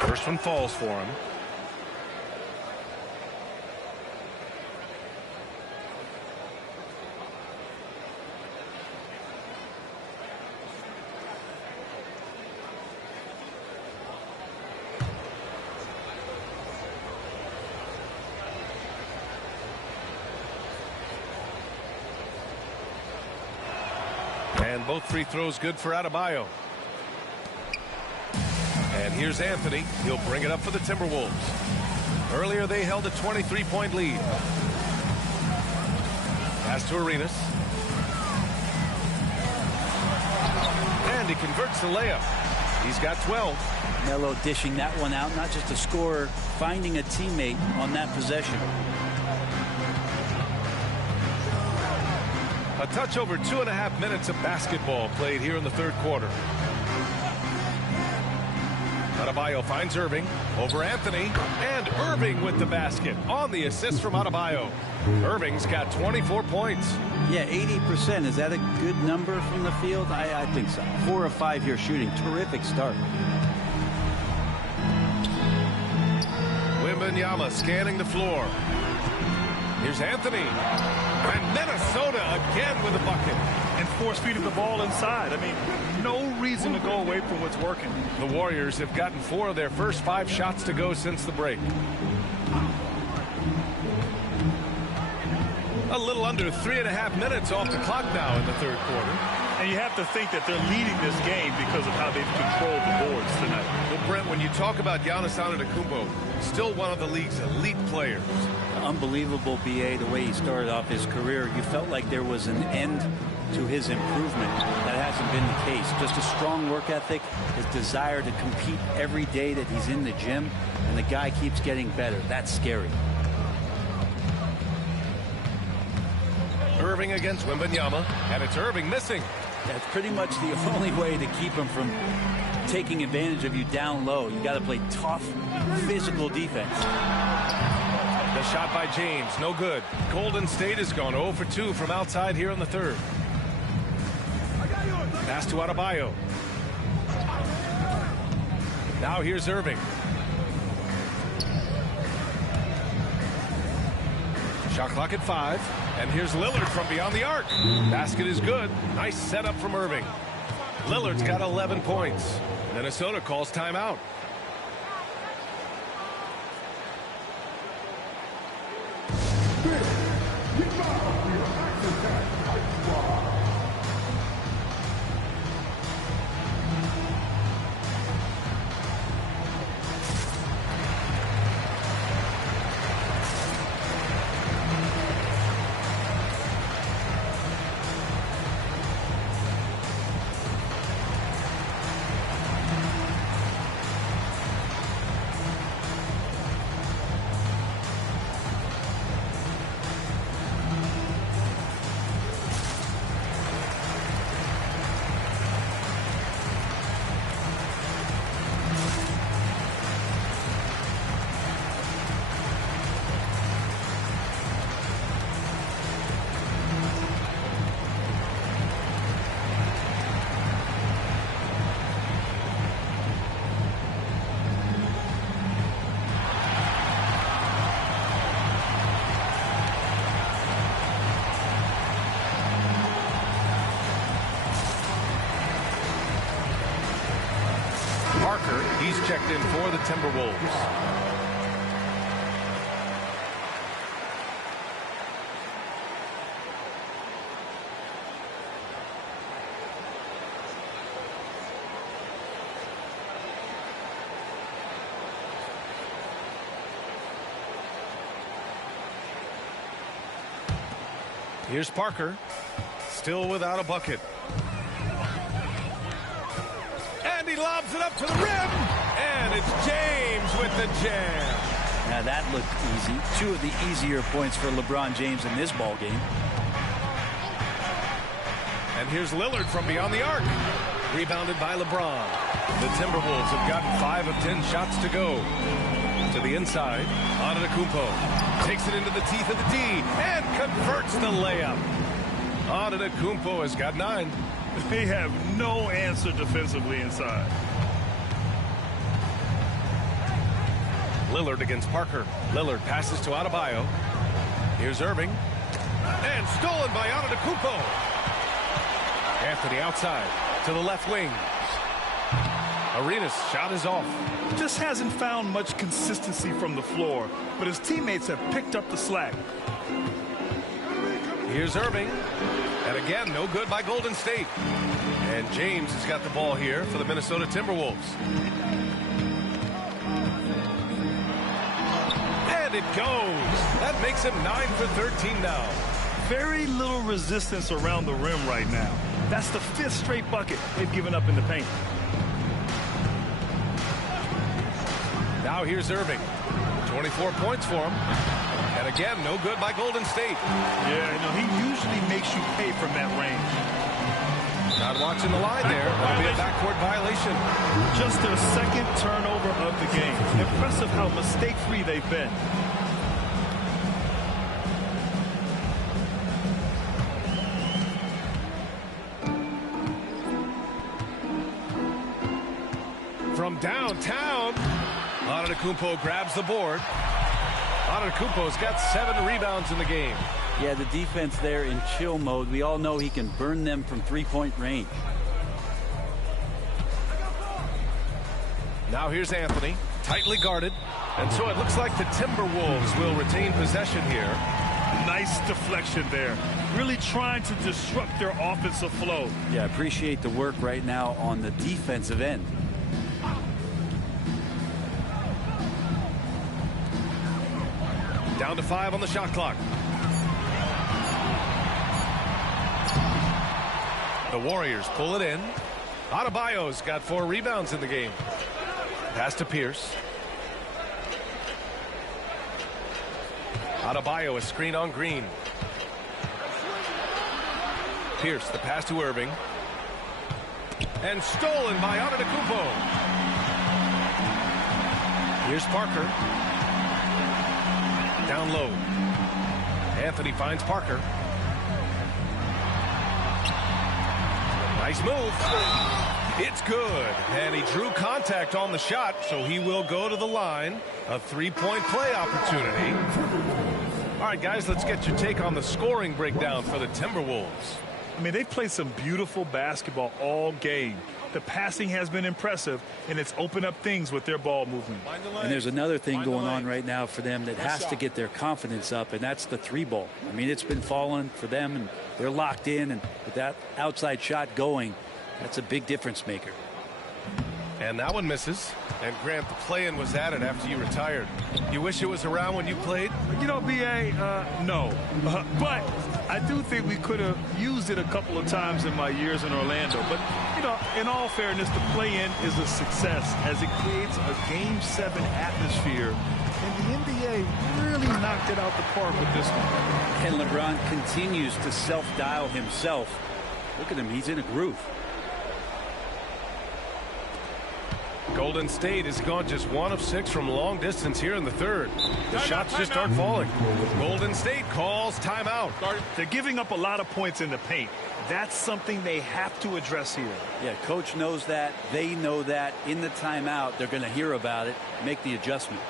First one falls for him. And both free throws good for Adebayo. And here's Anthony. He'll bring it up for the Timberwolves. Earlier, they held a 23-point lead. Pass to Arenas. And he converts the layup. He's got 12. Melo dishing that one out, not just a scorer, finding a teammate on that possession. A touch over 2.5 minutes of basketball played here in the third quarter. Adebayo finds Irving over Anthony, and Irving with the basket on the assist from Adebayo. Irving's got 24 points. Yeah, 80%. Is that a good number from the field? I think so. 4 of 5 here shooting. Terrific start. Wembanyama scanning the floor. Here's Anthony. And Minnesota again with a bucket. And force-feeding the ball inside. I mean, no reason to go away from what's working. The Warriors have gotten 4 of their first 5 shots to go since the break. A little under 3.5 minutes off the clock now in the third quarter. And you have to think that they're leading this game because of how they've controlled the boards tonight. Well, Brent, when you talk about Giannis Antetokounmpo, still one of the league's elite players. Unbelievable, BA, the way he started off his career. You felt like there was an end to his improvement. That hasn't been the case. Just a strong work ethic, his desire to compete every day that he's in the gym, and the guy keeps getting better. That's scary. Irving against Wembanyama, and it's Irving missing. That's pretty much the only way to keep him from taking advantage of you down low. You got to play tough, physical defense. The shot by James, no good. Golden State has gone 0 for 2 from outside here in the third. Pass to Adebayo. Now here's Irving. Shot clock at 5. And here's Lillard from beyond the arc. Basket is good. Nice setup from Irving. Lillard's got 11 points. Minnesota calls timeout. He's checked in for the Timberwolves. Here's Parker, still without a bucket. And he lobs it up to the rim. And it's James with the jam. Now that looked easy. 2 of the easier points for LeBron James in this ball game. And here's Lillard from beyond the arc. Rebounded by LeBron. The Timberwolves have gotten 5 of 10 shots to go. To the inside. Antetokounmpo takes it into the teeth of the D and converts the layup. Antetokounmpo has got 9. They have no answer defensively inside. Lillard against Parker. Lillard passes to Adebayo. Here's Irving. And stolen by Antetokounmpo. Anthony outside to the left wing. Arenas' shot is off. Just hasn't found much consistency from the floor, but his teammates have picked up the slack. Here's Irving. And again, no good by Golden State. And James has got the ball here for the Minnesota Timberwolves. And it goes. That makes him 9 for 13 now. Very little resistance around the rim right now. That's the 5th straight bucket they've given up in the paint. Now here's Irving. 24 points for him. And again, no good by Golden State. Yeah, he usually makes you pay from that range. Not watching the line there. That'll be a backcourt violation. Just their 2nd turnover of the game. Impressive how mistake-free they've been. From downtown, Antetokounmpo grabs the board. Antetokounmpo's got 7 rebounds in the game. Yeah, the defense there in chill mode. We all know he can burn them from three-point range. Now here's Anthony, tightly guarded. And so it looks like the Timberwolves will retain possession here. Nice deflection there. Really trying to disrupt their offensive flow. Yeah, appreciate the work right now on the defensive end. Down to 5 on the shot clock. The Warriors pull it in. Adebayo's got 4 rebounds in the game. Pass to Pierce. Adebayo, a screen on Green. Pierce, the pass to Irving. And stolen by Antetokounmpo. Here's Parker. Down low. Anthony finds Parker. Nice move. It's good. And he drew contact on the shot, so he will go to the line. A 3-point play opportunity. All right, guys, let's get your take on the scoring breakdown for the Timberwolves. I mean, they've played some beautiful basketball all game. The passing has been impressive, and it's opened up things with their ball movement. And there's another thing going on right now for them that has to get their confidence up, and that's the 3-ball. I mean, it's been falling for them, and they're locked in, and with that outside shot going, that's a big difference maker. And that one misses. And Grant, the play-in was added after you retired. You wish it was around when you played? You know, B.A., no. But I do think we could have used it a couple of times in my years in Orlando. But, you know, in all fairness, the play-in is a success as it creates a Game 7 atmosphere. And the NBA really knocked it out the park with this one. And LeBron continues to self-dial himself. Look at him. He's in a groove. Golden State has gone just 1 of 6 from long distance here in the third. The shots just aren't falling. Golden State calls timeout. They're giving up a lot of points in the paint. That's something they have to address here. Yeah, coach knows that. They know that. In the timeout, they're going to hear about it, make the adjustment.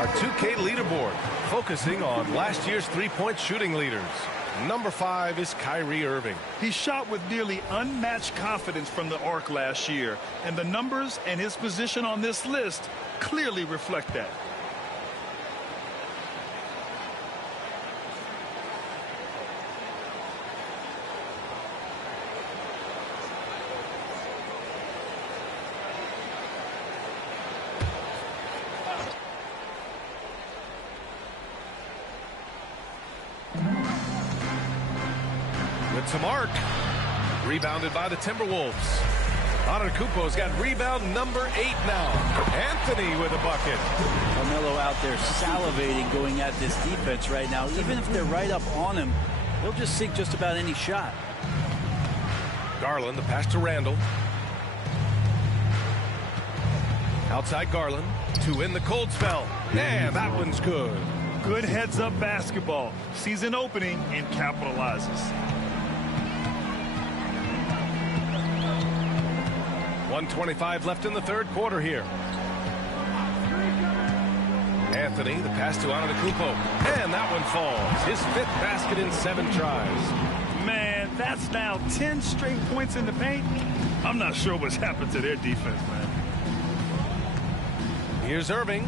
Our 2K leaderboard, focusing on last year's three-point shooting leaders. Number 5 is Kyrie Irving. He shot with nearly unmatched confidence from the arc last year, and the numbers and his position on this list clearly reflect that. To Mark. Rebounded by the Timberwolves. Antetokounmpo's got rebound number 8 now. Anthony with a bucket. Carmelo out there salivating going at this defense right now. Even if they're right up on him, he'll just sink just about any shot. Garland, the pass to Randall. Outside Garland to win the cold spell. Man, that one's good. Good heads-up basketball. Sees an opening and capitalizes. 1:25 left in the third quarter here. Anthony, the pass to Antetokounmpo. And that one falls. His 5th basket in 7 tries. Man, that's now 10 straight points in the paint. I'm not sure what's happened to their defense, man. Here's Irving.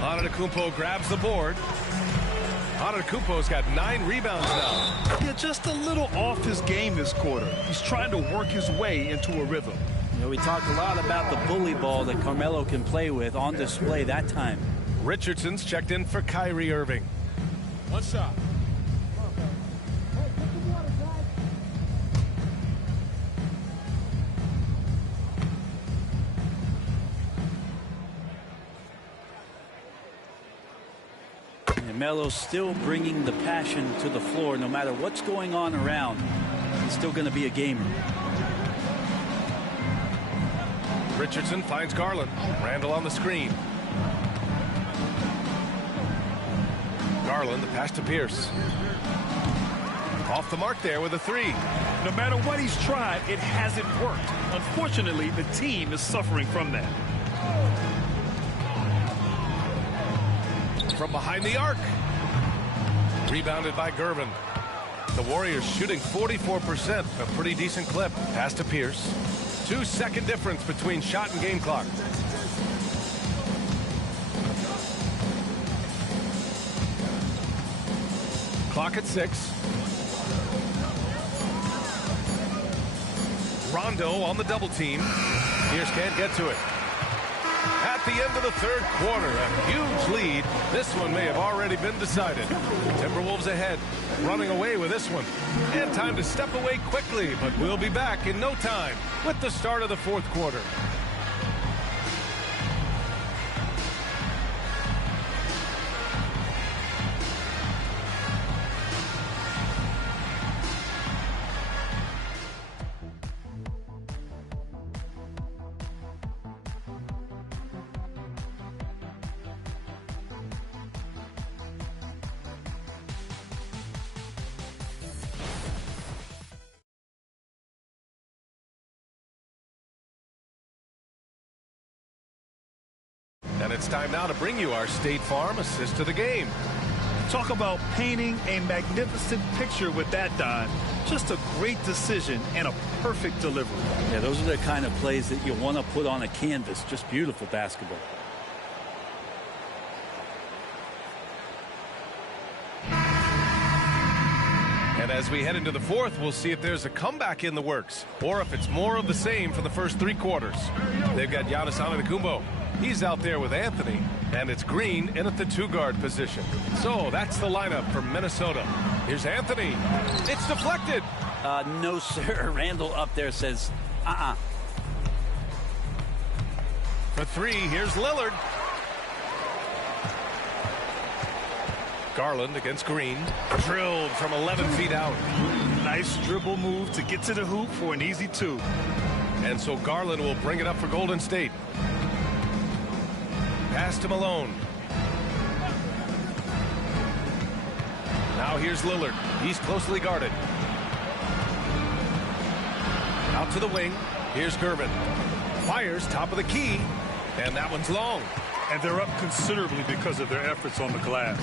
Antetokounmpo grabs the board. Antetokounmpo's got 9 rebounds now. Yeah, just a little off his game this quarter. He's trying to work his way into a rhythm. You know, we talked a lot about the bully ball that Carmelo can play with on display that time. Richardson's checked in for Kyrie Irving. One shot. And Melo's still bringing the passion to the floor no matter what's going on around. He's still going to be a gamer. Richardson finds Garland. Randall on the screen. Garland, the pass to Pierce. Off the mark there with a 3. No matter what he's tried, it hasn't worked. Unfortunately, the team is suffering from that. From behind the arc. Rebounded by Gervin. The Warriors shooting 44%, a pretty decent clip. Pass to Pierce. 2-second difference between shot and game clock. Clock at 6. Rondo on the double team. Pierce can't get to it. At the end of the third quarter, a huge lead. This one may have already been decided. Timberwolves ahead, running away with this one. And time to step away quickly, but we'll be back in no time with the start of the fourth quarter. And it's time now to bring you our State Farm assist to the game. Talk about painting a magnificent picture with that dive. Just a great decision and a perfect delivery. Yeah, those are the kind of plays that you want to put on a canvas. Just beautiful basketball. And as we head into the fourth, we'll see if there's a comeback in the works or if it's more of the same for the first 3 quarters. They've got Giannis Antetokounmpo. He's out there with Anthony, and it's Green in at the 2-guard position. So that's the lineup for Minnesota. Here's Anthony. It's deflected. No, sir. Randall up there says, For 3, here's Lillard. Garland against Green. Drilled from 11 feet out. Nice dribble move to get to the hoop for an easy 2. And so Garland will bring it up for Golden State. Pass to Malone. Now here's Lillard. He's closely guarded. Out to the wing. Here's Gervin. Fires top of the key. And that one's long. And they're up considerably because of their efforts on the glass.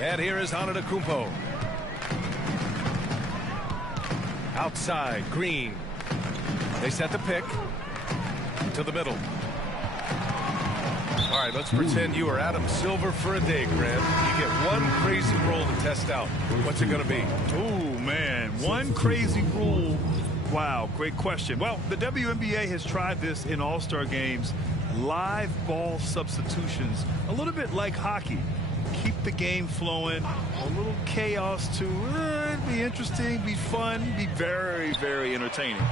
And here is Antetokounmpo. Outside, Green. They set the pick to the middle. All right, let's pretend you are Adam Silver for a day, Grant. You get one crazy rule to test out. What's it going to be? Oh, man. One crazy rule. Wow, great question. Well, the WNBA has tried this in All-Star games. Live ball substitutions. A little bit like hockey. Keep the game flowing. A little chaos, too. It'd be interesting, be fun, be very, very entertaining.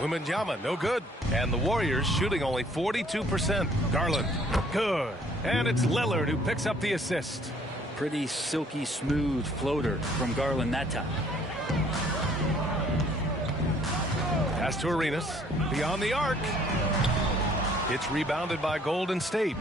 Wembanyama, no good. And the Warriors shooting only 42%. Garland, good. And it's Lillard who picks up the assist. Pretty silky smooth floater from Garland that time. Pass to Arenas, beyond the arc. It's rebounded by Golden State.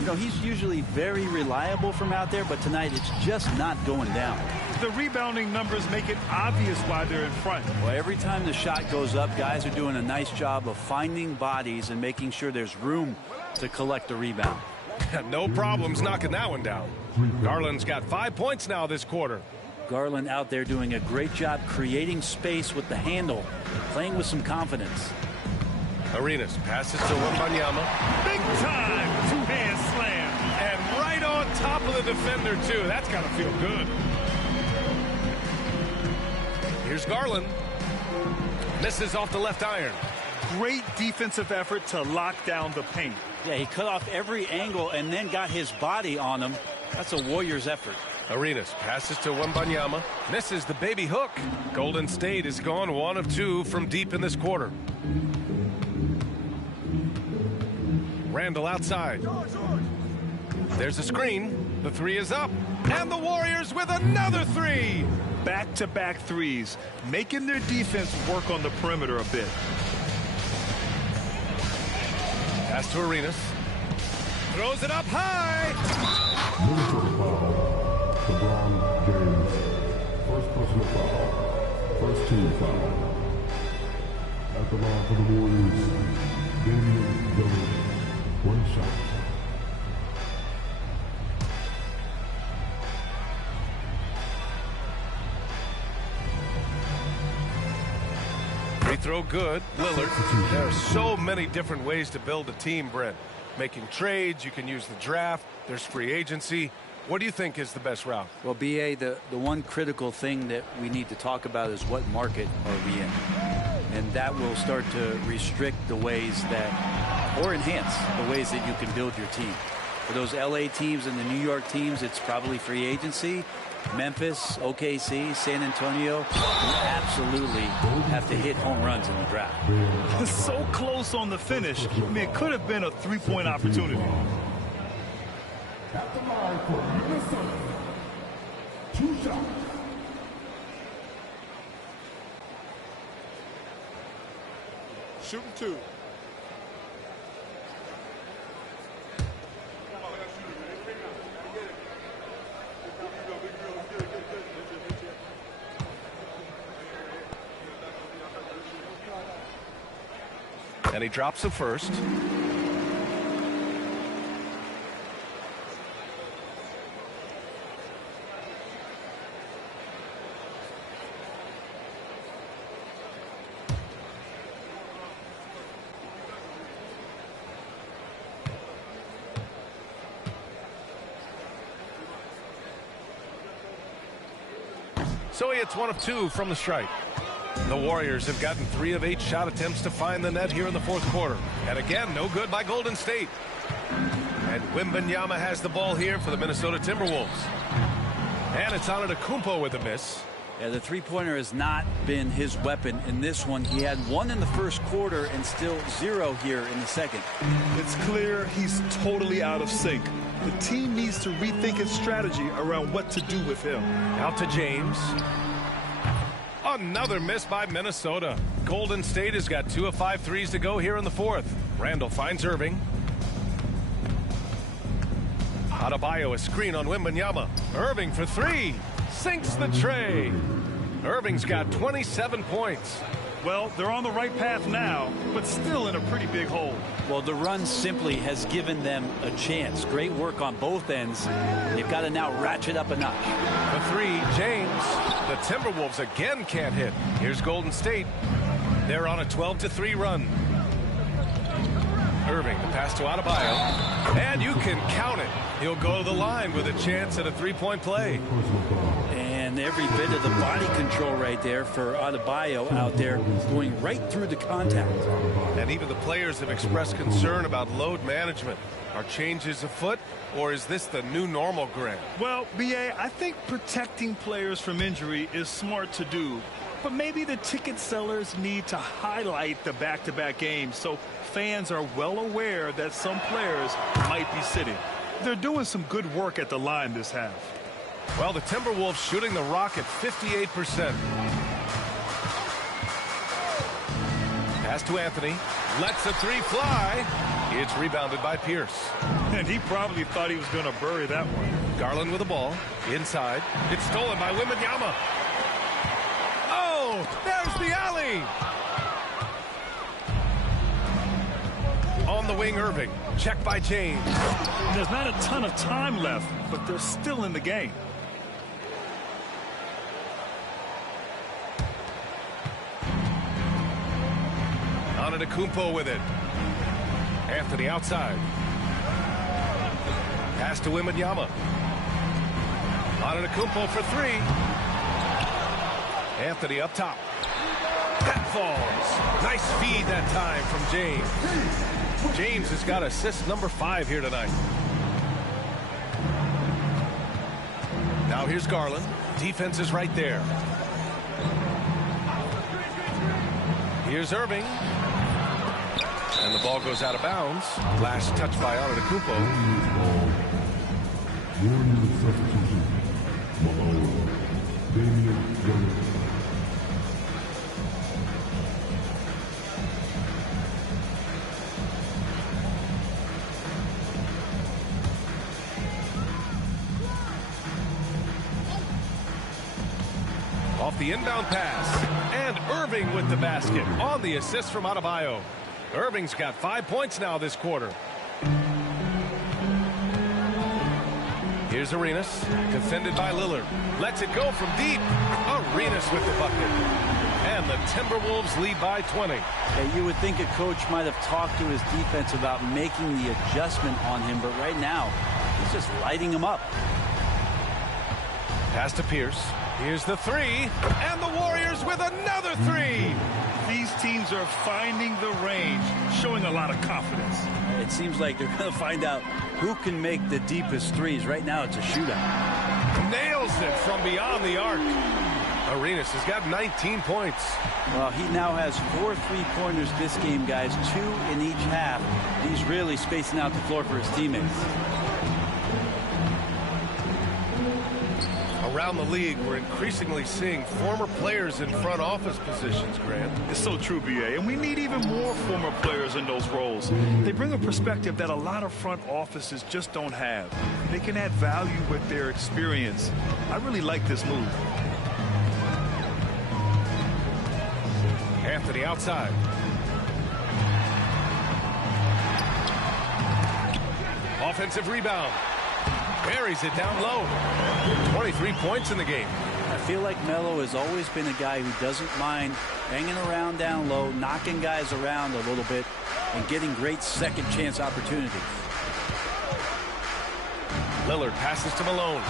You know, he's usually very reliable from out there, but tonight it's just not going down. The rebounding numbers make it obvious why they're in front. Well, every time the shot goes up, guys are doing a nice job of finding bodies and making sure there's room to collect the rebound. No problems knocking that one down. Garland's got 5 points now this quarter. Garland out there doing a great job creating space with the handle, playing with some confidence. Arenas passes to Wembanyama. Big time two-hand slam. And right on top of the defender, too. That's got to feel good. Here's Garland. Misses off the left iron. Great defensive effort to lock down the paint. Yeah, he cut off every angle and then got his body on him. That's a Warriors effort. Arenas passes to Wembanyama. Misses the baby hook. Golden State is gone 1 of 2 from deep in this quarter. Randall outside. There's a screen. The three is up. And the Warriors with another three. Back-to-back threes, making their defense work on the perimeter a bit. Pass to Arenas. Throws it up high. Minnesota foul. LeBron James. First personal foul. First team foul. At the line for the Warriors, Damian Lillard. One shot. Free throw good. Lillard. There are so many different ways to build a team, Brent. Making trades, you can use the draft, there's free agency. What do you think is the best route? Well, B.A., the one critical thing that we need to talk about is what market are we in? And that will start to restrict the ways that, or enhance the ways that you can build your team. For those L.A. teams and the New York teams, it's probably free agency. Memphis, OKC, San Antonio, you absolutely have to hit home runs in the draft. So close on the finish. I mean, it could have been a three-point opportunity. At the line for Minnesota. 2 shots. Shooting 2. And he drops the first. So he hits 1 of 2 from the stripe. The Warriors have gotten 3 of 8 shot attempts to find the net here in the fourth quarter. And again, no good by Golden State. And Wembanyama has the ball here for the Minnesota Timberwolves. And it's Antetokounmpo with a miss. Yeah, the three-pointer has not been his weapon in this one. He had 1 in the first quarter and still 0 here in the second. It's clear he's totally out of sync. The team needs to rethink its strategy around what to do with him. Out to James. Another miss by Minnesota. Golden State has got 2 of 5 threes to go here in the fourth. Randall finds Irving. Adebayo, a screen on Wembanyama. Irving for 3. Sinks the tray. Irving's got 27 points. Well, they're on the right path now, but still in a pretty big hole. Well, the run simply has given them a chance. Great work on both ends. They've got to now ratchet up a notch. The 3, James. The Timberwolves again can't hit. Here's Golden State. They're on a 12-3 run. Irving, the pass to Adebayo. And you can count it. He'll go to the line with a chance at a 3-point play. And every bit of the body control right there for Adebayo out there going right through the contact. And even the players have expressed concern about load management. Are changes afoot, or is this the new normal, Grant? Well, B.A., I think protecting players from injury is smart to do. But maybe the ticket sellers need to highlight the back-to-back games so fans are well aware that some players might be sitting. They're doing some good work at the line this half. Well, the Timberwolves shooting the rock at 58%. Pass to Anthony. Lets a three fly. It's rebounded by Pierce. And he probably thought he was going to bury that one. Garland with the ball. Inside. It's stolen by Wembanyama. Oh, there's the alley. On the wing, Irving. Check by James. There's not a ton of time left, but they're still in the game. Antetokounmpo with it. Anthony outside. Pass to Wembanyama. Antetokounmpo for three. Anthony up top. That falls. Nice feed that time from James. James has got assist number 5 here tonight. Now here's Garland. Defense is right there. Here's Irving. And the ball goes out of bounds. Last touch by Antetokounmpo. Warriors substitution. Malone. Damian Lillard. Off the inbound pass. And Irving with the basket on the assist from Adebayo. Irving's got 5 points now this quarter. Here's Arenas, defended by Lillard. Lets it go from deep. Arenas with the bucket. And the Timberwolves lead by 20. Yeah, you would think a coach might have talked to his defense about making the adjustment on him, but right now, he's just lighting him up. Pass to Pierce. Here's the three. And the Warriors with another three. These teams are finding the range, showing a lot of confidence. It seems like they're going to find out who can make the deepest threes. Right now, it's a shootout. Nails it from beyond the arc. Arenas has got 19 points. Well, he now has 4 3-pointers this game, guys, 2 in each half. He's really spacing out the floor for his teammates. Around the league, we're increasingly seeing former players in front office positions, Grant. It's so true, B.A., and we need even more former players in those roles. They bring a perspective that a lot of front offices just don't have. They can add value with their experience. I really like this move. Anthony outside. Offensive rebound. Buries it down low. 23 points in the game. I feel like Melo has always been a guy who doesn't mind hanging around down low, knocking guys around a little bit, and getting great second chance opportunities. Lillard passes to Malone.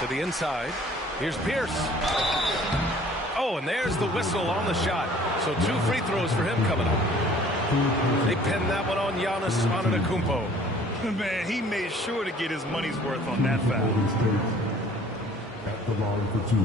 To the inside. Here's Pierce. Oh, and there's the whistle on the shot. So 2 free throws for him coming up. They pinned that one on Giannis Antetokounmpo. Man, he made sure to get his money's worth on that foul. At the line for 2.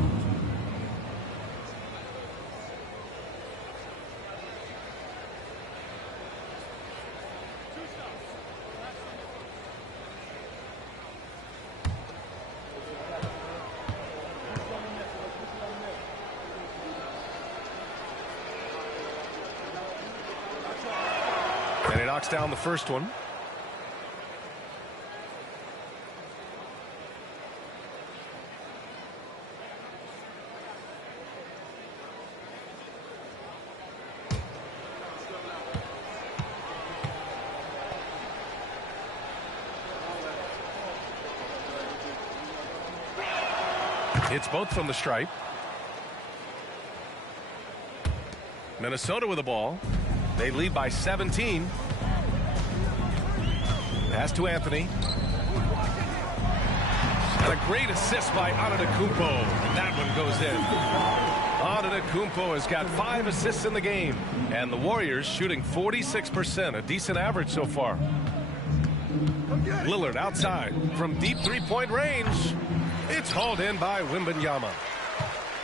And he knocks down the first one. It's both from the stripe. Minnesota with the ball. They lead by 17. Pass to Anthony. And a great assist by Antetokounmpo. And that one goes in. Antetokounmpo has got 5 assists in the game. And the Warriors shooting 46%, a decent average so far. Lillard outside from deep 3-point range. It's hauled in by Wembanyama.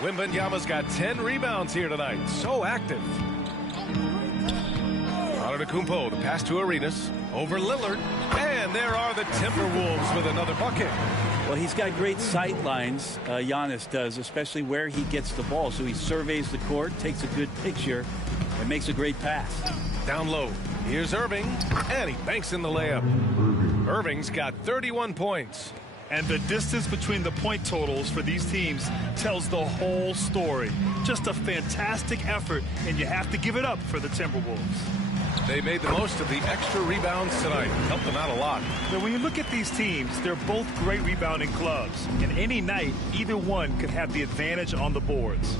Wembanyama's got 10 rebounds here tonight. So active. Antetokounmpo, the pass to Arenas. Over Lillard. And there are the Timberwolves with another bucket. Well, he's got great sight lines, Giannis does, especially where he gets the ball. So he surveys the court, takes a good picture, and makes a great pass. Down low. Here's Irving. And he banks in the layup. Irving's got 31 points. And the distance between the point totals for these teams tells the whole story. Just a fantastic effort, and you have to give it up for the Timberwolves. They made the most of the extra rebounds tonight. Helped them out a lot. Now, when you look at these teams, they're both great rebounding clubs. And any night, either one could have the advantage on the boards.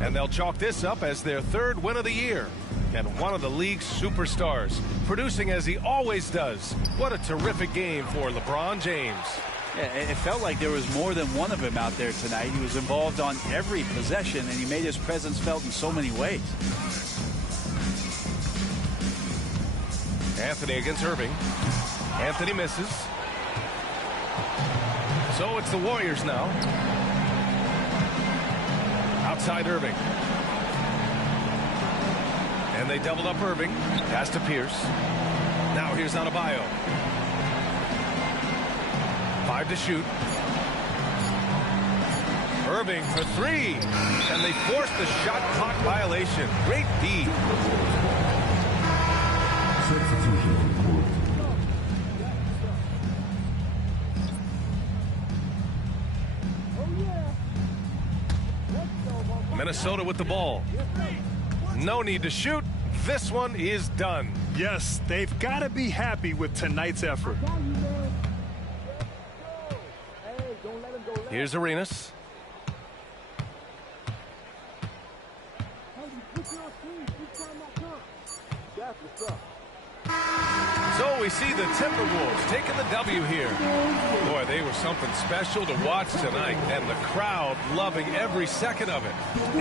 And they'll chalk this up as their 3rd win of the year. And one of the league's superstars, producing as he always does. What a terrific game for LeBron James. Yeah, it felt like there was more than one of him out there tonight. He was involved on every possession, and he made his presence felt in so many ways. Anthony against Irving. Anthony misses. So it's the Warriors now. Outside Irving. And they doubled up Irving. Pass to Pierce. Now here's Adebayo. 5 to shoot. Irving for 3. And they forced the shot clock violation. Great D. Substitution on court. Minnesota with the ball. No need to shoot. This one is done. Yes, they've got to be happy with tonight's effort. Here's Arenas. So we see the Timberwolves taking the W here. Boy, they were something special to watch tonight, and the crowd loving every second of it.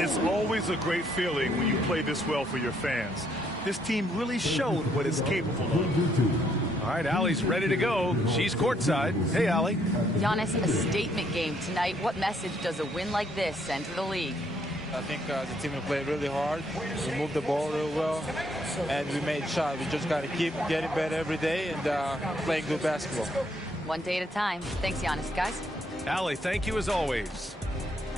It's always a great feeling when you play this well for your fans. This team really showed what it's capable of. All right, Allie's ready to go. She's courtside. Hey, Allie. Giannis, a statement game tonight. What message does a win like this send to the league? I think the team played really hard. We moved the ball real well, and we made shots. We just got to keep getting better every day and playing good basketball. One day at a time. Thanks, Giannis, guys. Allie, thank you as always.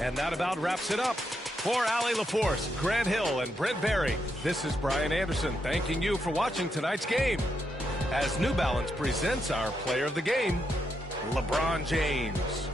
And that about wraps it up. For Allie LaForce, Grant Hill, and Brent Barry, this is Brian Anderson thanking you for watching tonight's game. As New Balance presents our player of the game, LeBron James.